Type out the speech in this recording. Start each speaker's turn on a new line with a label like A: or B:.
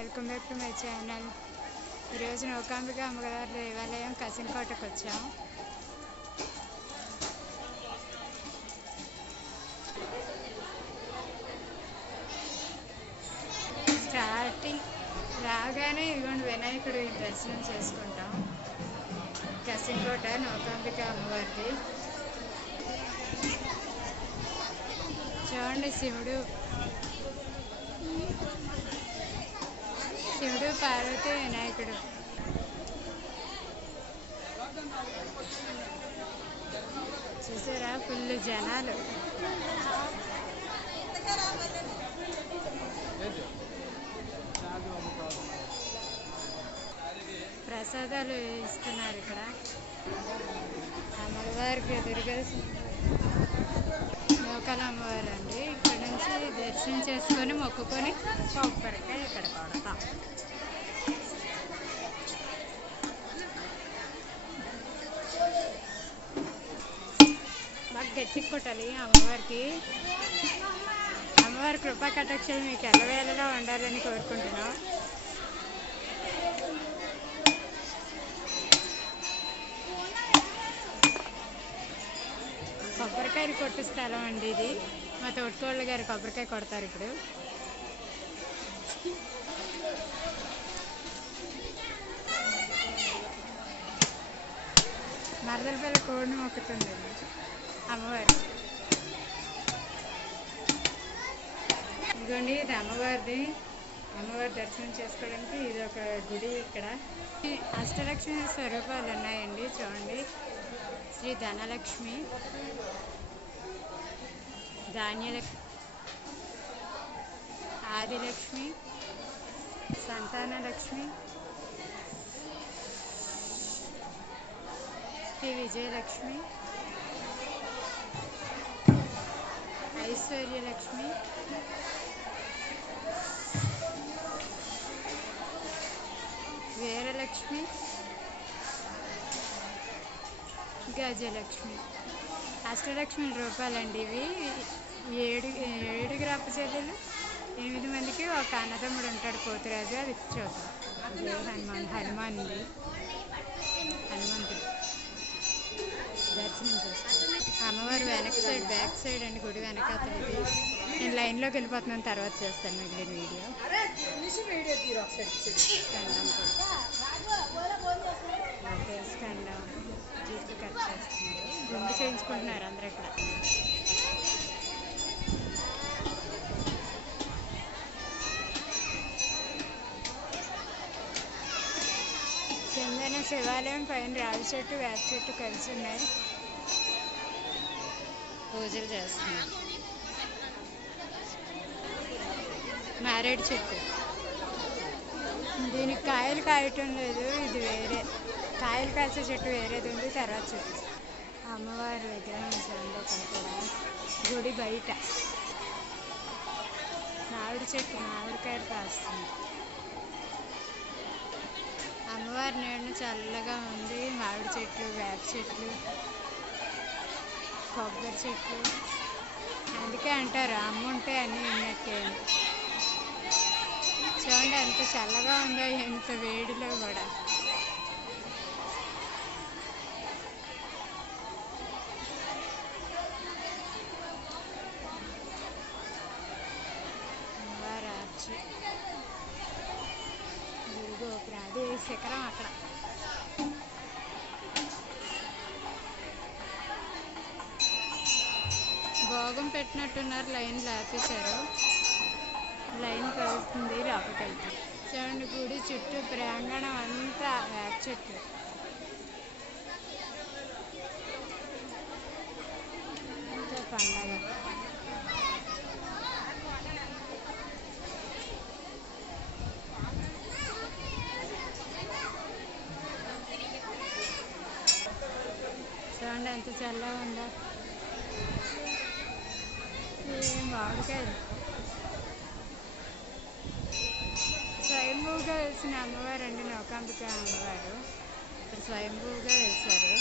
A: Welcome back to my channel. ఈరోజు నౌకాంబిక అమ్మగారి దేవాలయం కసినకోటకు వచ్చాం. స్టార్టింగ్ రాగానే ఇదిగోండి వినాయకుడు దర్శనం చేసుకుంటాం. కసినకోట నౌకాంబిక అమ్మవారిది. చూడండి శివుడు. శివుడు పార్వతి వినాయకుడు. చూసారా? ఫుల్ జనాలు. ప్రసాదాలు ఇస్తున్నారు ఇక్కడ. అమ్మవారికి దుర్గా నౌకల అమ్మవారు అండి. దర్శనం చేసుకొని మొక్కుకొని కొబ్బరికాయ ఇక్కడ కొడతాం. బాగా గట్టి కొట్టాలి అమ్మవారికి. అమ్మవారి కృపా కటాక్షలు మీకు ఎల్లవేళలా ఉండాలని కోరుకుంటున్నాం. కొబ్బరికాయలు కొట్టు స్థలం అండి ఇది. మా తోడుకోళ్ళు గారు కొబ్బరికాయ కొడతారు ఇప్పుడు మరదల పిల్ల కోడిని మొక్కుతుంది అమ్మవారు ఇదిగోండి ఇది అమ్మవారిది అమ్మవారి దర్శనం చేసుకోవడానికి ఇది ఒక గుడి ఇక్కడ. ఈ అష్టలక్ష్మి స్వరూపాలు ఉన్నాయండి చూడండి శ్రీ ధనలక్ష్మి धान्यलक्ष्मी आदिलक्ष्मी संतानलक्ष्मी श्री विजयलक्ष्मी ऐश्वर्यलक्ष्मी वीरलक्ष्मी गजलक्ष्मी అష్టలక్ష్మి రూపాయలండి ఇవి. ఏడు ఏడు గ్రాప చెల్లెలు ఎనిమిది మందికి ఒక అన్నదమ్ముడు ఉంటాడు పోతురాజు అది చూద్దాం ఇదే హనుమాన్ హనుమాన్ది. హనుమంతుడు. దర్శనం చేస్తాం అమ్మవారు వెనక సైడ్ బ్యాక్ సైడ్ అండి గుడి వెనక ఇది నేను లైన్లోకి వెళ్ళిపోతున్నాను తర్వాత చేస్తాను మిగిలిన వీడియో. స్కందం కూడా గుండు చేయించుకుంటున్నారు అందరూ ఇక్కడ కిందన శివాలయం పైన రావి చెట్టు వేప చెట్టు కలిసి ఉన్నాయి. పూజలు చేస్తున్నారు. మారేడు చెట్టు. దీనికి కాయలు కాయటం లేదు ఇది వేరే. కాయలు కాసే చెట్టు వేరేది ఉంది తర్వాత చెట్టు అమ్మవారి విగ్రహం చూడండి ఇక్కడ కూడా గుడి బయట. మామిడి చెట్టు మామిడికాయలు కాస్తుంది. అమ్మవారి నీడను చల్లగా ఉంది. మామిడి చెట్లు వేప చెట్లు కొబ్బరి చెట్లు. అందుకే అంటారు అమ్మ ఉంటే అన్నీ ఉన్నట్టే చూడండి ఎంత చల్లగా ఉందో ఎంత వేడిలో కూడా. శిఖరం అక్కడ. భోగం పెట్టినట్టున్నారు లైన్ లేపేశారు. లైన్ కలుస్తుంది లోపలికి చూడండి గుడి చుట్టూ ప్రాంగణం అంతా వేప చెట్లు. పండగ. చూడండి ఎంత చల్లగా ఉందో. ఏం మామిడికాయలు స్వయంభూగా వెలిసిన అమ్మవారు అండి నౌకాంబిక అమ్మవారు. ఇక్కడ స్వయంభూగా వెలిసారు